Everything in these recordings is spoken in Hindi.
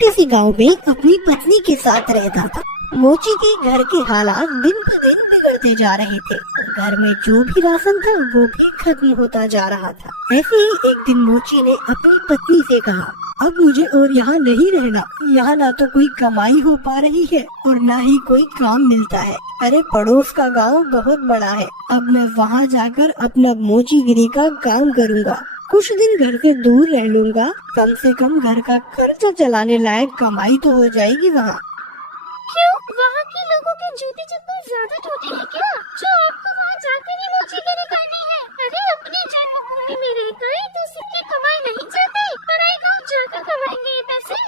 छोटे से गांव में अपनी पत्नी के साथ रहता था। मोची के घर के हालात दिन ब दिन बिगड़ते जा रहे थे। घर में जो भी राशन था वो भी खत्म होता जा रहा था। ऐसे ही एक दिन मोची ने अपनी पत्नी से कहा, अब मुझे और यहाँ नहीं रहना। यहाँ ना तो कोई कमाई हो पा रही है और ना ही कोई काम मिलता है। अरे पड़ोस का गांव बहुत बड़ा है, अब मैं वहाँ जाकर अपना मोचीगिरी का काम करूँगा। कुछ दिन घर से दूर रह लूँगा, कम से कम घर का खर्चा चलाने लायक कमाई तो हो जाएगी वहाँ। क्यों, वहाँ के लोगों के जूते चप्पल ज्यादा टूटे हैं क्या, जो आपको वहाँ जाकर ही मोचीगिरी करनी है? अरे अपने जन्मभूमि में रहकर ही तो सिक्के कमाए नहीं जाते, पराए गाँव जाकर कमाएंगे ये पैसे।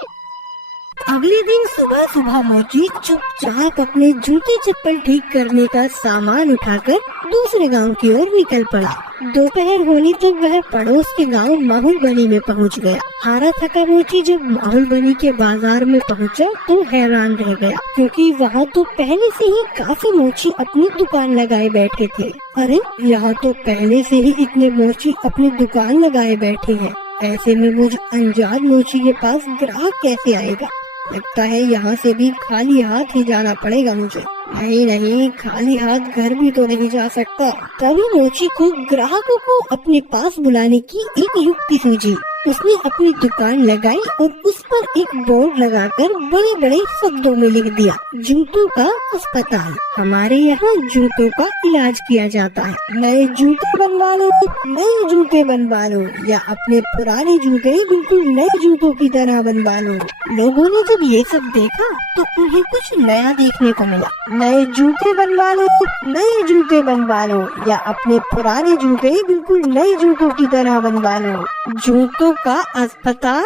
अगले दिन सुबह सुबह मोची चुपचाप अपने जूते चप्पल ठीक करने का सामान उठाकर दूसरे गांव की ओर निकल पड़ा। दोपहर होने तक वह पड़ोस के गांव माहुलबनी में पहुंच गया। हारा थका मोची जब माहुलबनी के बाजार में पहुंचा तो हैरान रह गया, क्योंकि वहां तो पहले से ही काफी मोची अपनी दुकान लगाए बैठे थे। अरे यहाँ तो पहले से ही इतने मोची अपनी दुकान लगाए बैठे हैं। ऐसे में मुझ अनजान मोची के पास ग्राहक कैसे आएगा? लगता है यहाँ से भी खाली हाथ ही जाना पड़ेगा मुझे। नहीं, खाली हाथ घर भी तो नहीं जा सकता। तभी मोची को ग्राहकों को अपने पास बुलाने की एक युक्ति सूझी। उसने अपनी दुकान लगाई और उस पर एक बोर्ड लगाकर बड़े बड़े शब्दों में लिख दिया, जूतों का अस्पताल। हमारे यहाँ जूतों का इलाज किया जाता है। नए जूते बनवा लो, नए जूते बनवा लो, या अपने पुराने जूते बिल्कुल नए जूतों की तरह बनवा लो। लोगों ने जब ये सब देखा तो उन्हें कुछ नया देखने को मिला। नए जूते बनवा लो, नए जूते बनवा लो, या अपने पुराने जूते बिल्कुल नए जूतों की तरह बनवा लो। जूतों का अस्पताल?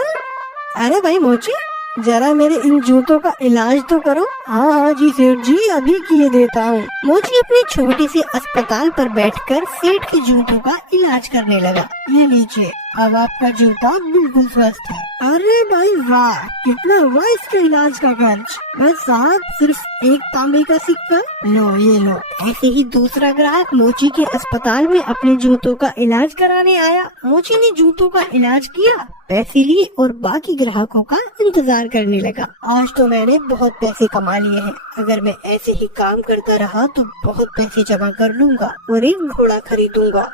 अरे भाई मोची, जरा मेरे इन जूतों का इलाज तो करो। हाँ जी सेठ जी, अभी किए देता हूँ। मोची अपने छोटे से अस्पताल पर बैठकर सेठ के जूतों का इलाज करने लगा। ये लीजिए, अब आपका जूता बिल्कुल स्वस्थ है। अरे भाई वाह, कितना हुआ इसके इलाज का खर्च? बस साहब, सिर्फ एक तांबे का सिक्का। लो ये लो। ऐसे ही दूसरा ग्राहक मोची के अस्पताल में अपने जूतों का इलाज कराने आया। मोची ने जूतों का इलाज किया, पैसे लिए और बाकी ग्राहकों का इंतजार करने लगा। आज तो मैंने बहुत पैसे कमा लिए हैं। अगर मैं ऐसे ही काम करता रहा तो बहुत पैसे जमा कर लूंगा और एक घोड़ा खरीदूंगा।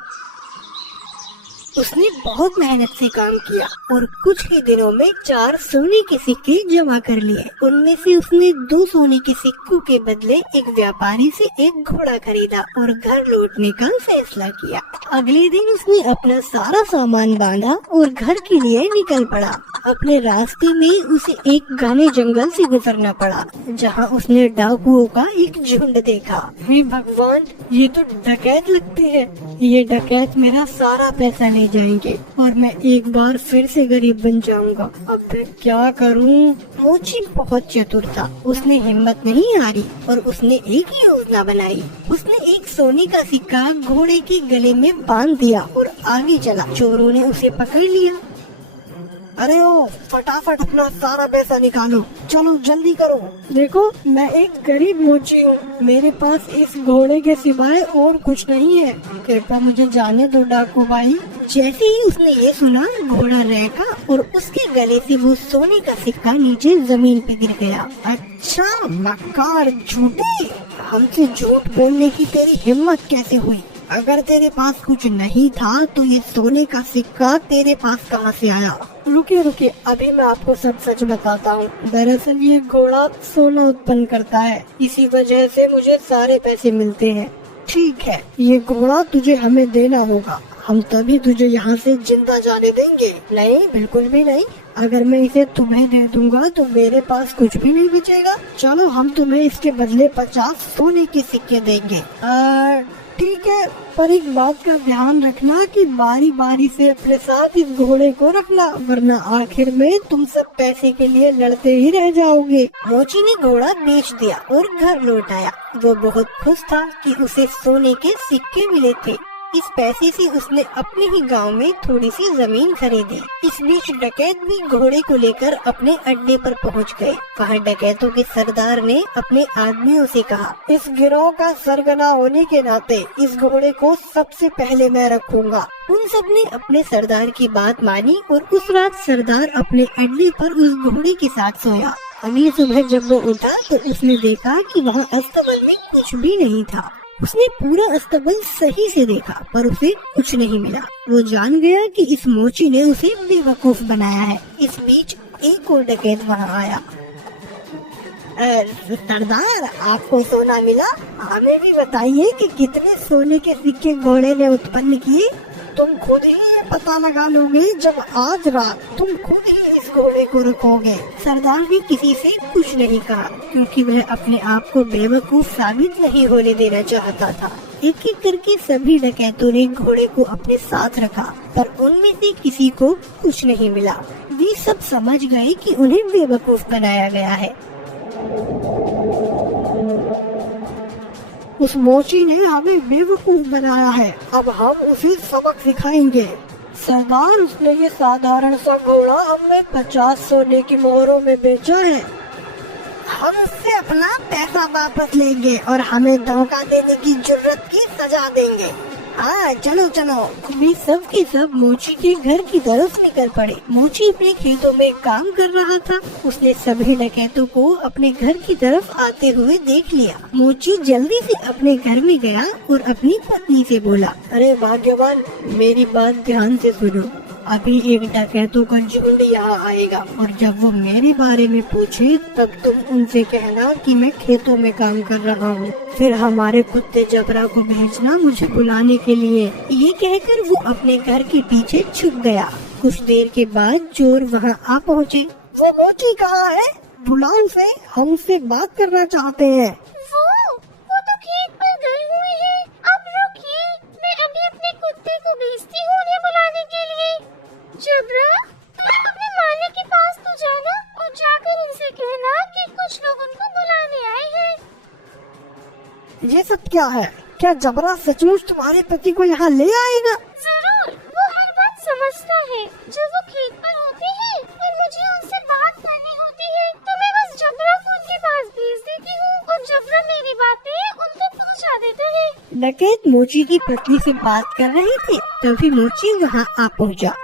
उसने बहुत मेहनत से काम किया और कुछ ही दिनों में 4 सोने के सिक्के जमा कर लिए। उनमें से उसने 2 सोने के सिक्कों के बदले एक व्यापारी से एक घोड़ा खरीदा और घर लौटने का फैसला किया। अगले दिन उसने अपना सारा सामान बांधा और घर के लिए निकल पड़ा। अपने रास्ते में उसे एक घने जंगल से गुजरना पड़ा, जहाँ उसने डाकुओं का एक झुंड देखा। हे भगवान, ये तो डकैत लगते हैं। ये डकैत मेरा सारा पैसा ले जाएंगे और मैं एक बार फिर से गरीब बन जाऊंगा। अब मैं क्या करूं? मोची बहुत चतुर था। उसने हिम्मत नहीं हारी और उसने एक ही योजना बनाई। उसने एक सोने का सिक्का घोड़े के गले में बांध दिया और आगे चला। चोरों ने उसे पकड़ लिया। अरे ओ, फटाफट अपना सारा पैसा निकालो, चलो जल्दी करो। देखो, मैं एक गरीब मोची हूँ, मेरे पास इस घोड़े के सिवाय और कुछ नहीं है, कृपया मुझे जाने दो डाकू भाई। जैसे ही उसने ये सुना, घोड़ा रहका और उसके गले से वो सोने का सिक्का नीचे जमीन पे गिर गया। अच्छा मक्कार झूठे, हमसे झूठ बोलने की तेरी हिम्मत कैसे हुई? अगर तेरे पास कुछ नहीं था तो ये सोने का सिक्का तेरे पास कहाँ से आया? रुके, अभी मैं आपको सब सच बताता हूँ। दरअसल ये घोड़ा सोना उत्पन्न करता है, इसी वजह से मुझे सारे पैसे मिलते हैं। ठीक है, ये घोड़ा तुझे हमें देना होगा, हम तभी तुझे यहाँ से जिंदा जाने देंगे। नहीं, बिल्कुल भी नहीं। अगर मैं इसे तुम्हें दे दूंगा तो मेरे पास कुछ भी नहीं बचेगा। चलो, हम तुम्हें इसके बदले 50 सोने के सिक्के देंगे। ठीक है, पर एक बात का ध्यान रखना कि बारी बारी से अपने साथ इस घोड़े को रखना, वरना आखिर में तुम सब पैसे के लिए लड़ते ही रह जाओगे। मोची ने घोड़ा बेच दिया और घर लौट आया। वो बहुत खुश था कि उसे सोने के सिक्के मिले थे। इस पैसे से उसने अपने ही गांव में थोड़ी सी जमीन खरीदी। इस बीच डकैत भी घोड़े को लेकर अपने अड्डे पर पहुंच गए। वहाँ डकैतों के सरदार ने अपने आदमियों से कहा, इस गिरोह का सरगना होने के नाते इस घोड़े को सबसे पहले मैं रखूंगा। उन सब ने अपने सरदार की बात मानी और उस रात सरदार अपने अड्डे पर उस घोड़े के साथ सोया। अगली सुबह जब वो उठा तो उसने देखा कि वहाँ अस्तबल में कुछ भी नहीं था। उसने पूरा अस्तबल सही से देखा पर उसे कुछ नहीं मिला। वो जान गया कि इस मोची ने उसे बेवकूफ बनाया है। इस बीच एक और डकैत वहाँ आया। सरदार, आपको सोना मिला? हमें भी बताइए कि कितने सोने के सिक्के घोड़े ने उत्पन्न किए। तुम खुद ही ये पता लगा लोगे जब आज रात तुम खुद ही इस घोड़े को रखोगे। सरदार ने किसी से कुछ नहीं कहा क्योंकि वह अपने आप को बेवकूफ साबित नहीं होने देना चाहता था। एक एक करके सभी डकैतों ने घोड़े को अपने साथ रखा पर उनमें से किसी को कुछ नहीं मिला। वे सब समझ गए कि उन्हें बेवकूफ बनाया गया है। उस मोची ने हमें बेवकूफ बनाया है, अब हम उसे सबक सिखाएंगे। सरदार, उसने ये साधारण सा घोड़ा हमें 50 सोने की मोहरों में बेचा है। हम उससे अपना पैसा वापस लेंगे और हमें धोखा देने की जुर्रत की सजा देंगे। हाँ, चलो चलो। वे सब के सब मोची के घर की तरफ निकल पड़े। मोची अपने खेतों में काम कर रहा था। उसने सभी डकैतों को अपने घर की तरफ आते हुए देख लिया। मोची जल्दी से अपने घर में गया और अपनी पत्नी से बोला, अरे भाग्यवान, मेरी बात ध्यान से सुनो। अभी एक डकैतों का झुंड यहाँ आएगा और जब वो मेरे बारे में पूछे तब तुम उनसे कहना कि मैं खेतों में काम कर रहा हूँ। फिर हमारे कुत्ते जबरा को भेजना मुझे बुलाने के लिए। ये कहकर वो अपने घर के पीछे छुप गया। कुछ देर के बाद चोर वहाँ आ पहुँचे। वो मोची कहाँ है? बुलाओ उसे, हम उससे बात करना चाहते हैं। वो तो खेत पर गए हुए हैं। अब रुकिए, मैं अभी अपने कुत्ते को भेजती हूँ उन्हें बुलाने के लिए। जबरा, तुम अपने मालिक के पास तो जाना और जाकर उनसे कहना कि कुछ लोग उनको बुलाने आए हैं। ये सब क्या है? क्या जबरा सचमुच तुम्हारे पति को यहाँ ले आएगा? जरूर, वो हर बात समझता है। जब वो खेत पर होते हैं और मुझे उनसे बात करनी होती है तो मैं बस जबरा को उनके पास भेज देती हूँ और जबरा मेरी बातें उन तक पहुँचा देता है। डकैत मोची की पत्नी से बात कर रहे थे तभी मोची वहाँ आ पहुँचा।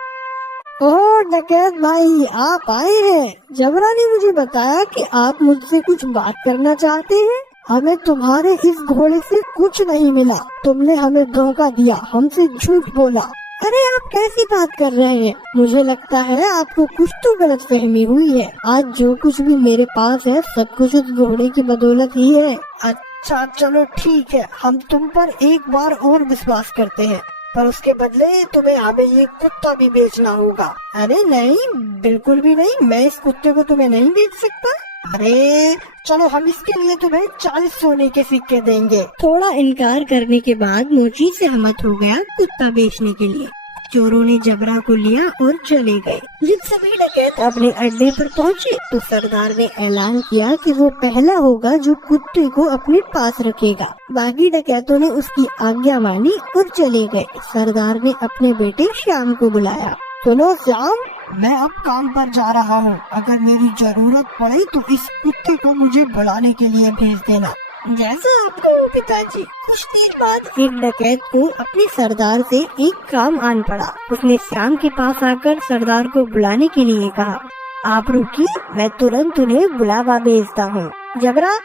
ओह डकैत भाई, आप आए हैं। जबरा ने मुझे बताया कि आप मुझसे कुछ बात करना चाहते हैं। हमें तुम्हारे इस घोड़े से कुछ नहीं मिला। तुमने हमें धोखा दिया, हमसे झूठ बोला। अरे आप कैसी बात कर रहे हैं? मुझे लगता है आपको कुछ तो गलतफहमी हुई है। आज जो कुछ भी मेरे पास है सब कुछ उस घोड़े की बदौलत ही है। अच्छा चलो ठीक है, हम तुम पर एक बार और विश्वास करते हैं, पर उसके बदले तुम्हें हमें ये कुत्ता भी बेचना होगा। अरे नहीं, बिल्कुल भी नहीं, मैं इस कुत्ते को तुम्हें नहीं बेच सकता। अरे चलो, हम इसके लिए तुम्हें 40 सोने के सिक्के देंगे। थोड़ा इनकार करने के बाद मोची सहमत हो गया कुत्ता बेचने के लिए। चोरों ने जबरा को लिया और चले गए। जब सभी डकैत अपने अड्डे पर पहुँचे तो सरदार ने ऐलान किया कि वो पहला होगा जो कुत्ते को अपने पास रखेगा। बाकी डकैतों ने उसकी आज्ञा मानी और चले गए। सरदार ने अपने बेटे श्याम को बुलाया। सुनो श्याम, मैं अब काम पर जा रहा हूँ। अगर मेरी जरूरत पड़े तो इस कुत्ते को मुझे बुलाने के लिए भेज देना। जैसा आपको पिताजी। कुछ देर बाद एक डकैत को अपने सरदार से एक काम आन पड़ा। उसने श्याम के पास आकर सरदार को बुलाने के लिए कहा, आप रुकिए, मैं तुरंत उन्हें बुलावा भेजता हूँ। जबरा,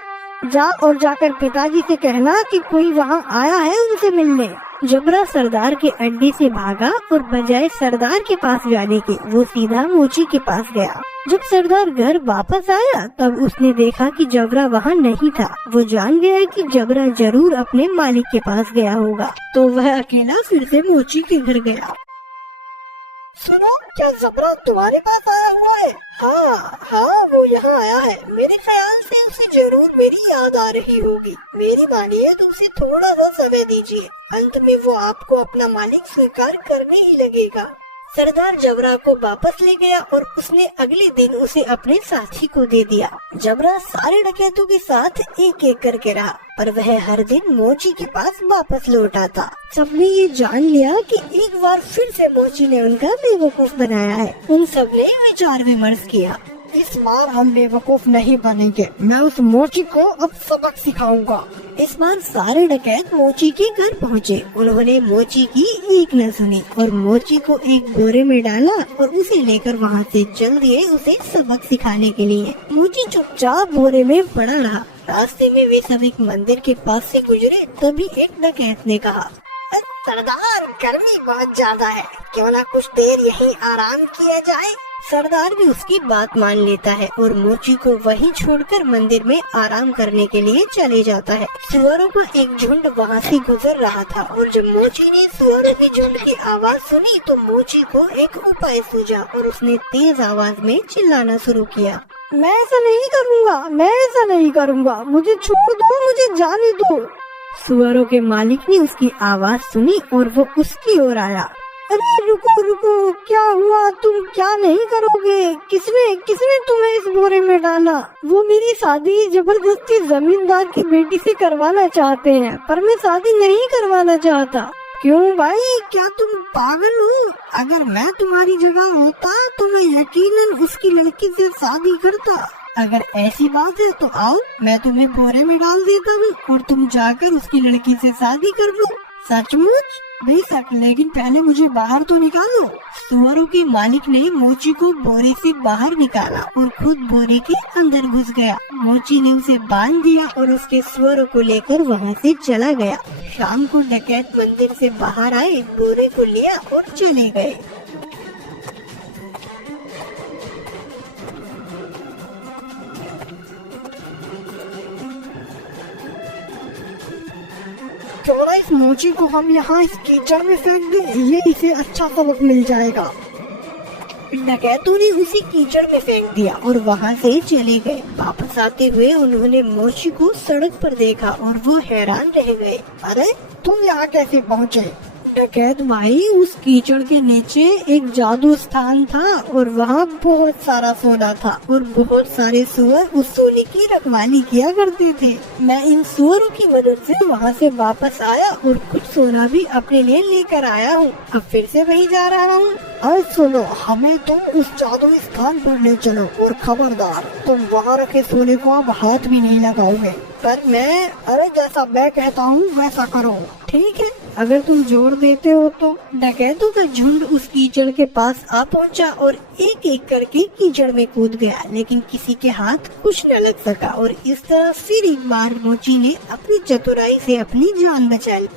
जा और जाकर पिताजी से कहना कि कोई वहाँ आया है उनसे मिलने। जबरा सरदार के अड्डे से भागा और बजाय सरदार के पास जाने के वो सीधा मोची के पास गया। जब सरदार घर वापस आया तब उसने देखा कि जबरा वहाँ नहीं था। वो जान गया कि जबरा जरूर अपने मालिक के पास गया होगा, तो वह अकेला फिर से मोची के घर गया। सुनो, क्या जबरा तुम्हारे पास आया हुआ है? हाँ, वो यहाँ आया है। मेरे ख्याल से उसे जरूर मेरी याद आ रही होगी। मेरी मानिए तो उसे थोड़ा सा समय दीजिए, अंत में वो आपको अपना मालिक स्वीकार करने ही लगेगा। सरदार जबरा को वापस ले गया और उसने अगले दिन उसे अपने साथी को दे दिया। जबरा सारे डकैतों के साथ एक एक करके रहा, पर वह हर दिन मोची के पास वापस लौट आता। सबने ये जान लिया कि एक बार फिर से मोची ने उनका बेवकूफ बनाया है। उन सबने विचार विमर्श किया, इस बार हम बेवकूफ नहीं बनेंगे, मैं उस मोची को अब सबक सिखाऊंगा। इस बार सारे डकैत मोची के घर पहुँचे। उन्होंने मोची की एक न सुनी और मोची को एक बोरे में डाला और उसे लेकर वहाँ से चल दिए उसे सबक सिखाने के लिए। मोची चुपचाप बोरे में पड़ा रहा। रास्ते में वे सब एक मंदिर के पास से गुजरे, तभी एक डकैत ने कहा, सरदार गर्मी बहुत ज्यादा है, क्यों ना कुछ देर यहीं आराम किया जाए। सरदार भी उसकी बात मान लेता है और मोची को वहीं छोड़कर मंदिर में आराम करने के लिए चले जाता है। सुअरों का एक झुंड वहाँ से गुजर रहा था और जब मोची ने सुअरों के झुंड की आवाज सुनी तो मोची को एक उपाय सूझा और उसने तेज आवाज में चिल्लाना शुरू किया, मैं ऐसा नहीं करूँगा, मैं ऐसा नहीं करूँगा, मुझे छोड़ दो, मुझे जाने दो। सुअरों के मालिक ने उसकी आवाज सुनी और वो उसकी ओर आया। अरे रुको रुको, क्या हुआ, तुम क्या नहीं करोगे? किसने तुम्हें इस बोरे में डाला? वो मेरी शादी जबरदस्ती जमींदार की बेटी से करवाना चाहते हैं, पर मैं शादी नहीं करवाना चाहता। क्यों भाई, क्या तुम पागल हो? अगर मैं तुम्हारी जगह होता तो मैं यकीनन उसकी लड़की से शादी करता। अगर ऐसी बात है तो आओ, मैं तुम्हें बोरे में डाल देता हूँ और तुम जाकर उसकी लड़की से शादी कर लो। सचमुच? बेशक, लेकिन पहले मुझे बाहर तो निकालो। सुअरों के मालिक ने मोची को बोरे से बाहर निकाला और खुद बोरे के अंदर घुस गया। मोची ने उसे बांध दिया और उसके सुअरों को लेकर वहाँ से चला गया। शाम को डकैत मंदिर से बाहर आए, बोरे को लिया और चले गए। क्यों ना इस मोची को हम यहाँ इस कीचड़ में फेंक दें, ये इसे अच्छा सबक मिल जाएगा। डकैतों ने उसी कीचड़ में फेंक दिया और वहाँ से चले गए। वापस आते हुए उन्होंने मोची को सड़क पर देखा और वो हैरान रह गए। अरे तुम यहाँ कैसे पहुँचे? डकैत भाई, उस कीचड़ के नीचे एक जादू स्थान था और वहाँ बहुत सारा सोना था और बहुत सारे सुअर उस सोने की रखवाली किया करते थे। मैं इन सुअरों की मदद से वहाँ से वापस आया और कुछ सोना भी अपने लिए लेकर आया हूँ। अब फिर से वहीं जा रहा हूँ। अरे सुनो, हमें तुम उस जादू स्थान पर ले चलो और खबरदार, तुम वहाँ रखे सोने को अब हाथ भी नहीं लगाओगे। पर अरे जैसा मैं कहता हूँ वैसा करो, ठीक है? अगर तुम जोर देते हो तो। डकैतों का झुंड उस कीचड़ के पास आ पहुँचा और एक एक करके कीचड़ में कूद गया, लेकिन किसी के हाथ कुछ न लग सका और इस तरह फिर एक बार मोची ने अपनी चतुराई से अपनी जान बचा ली।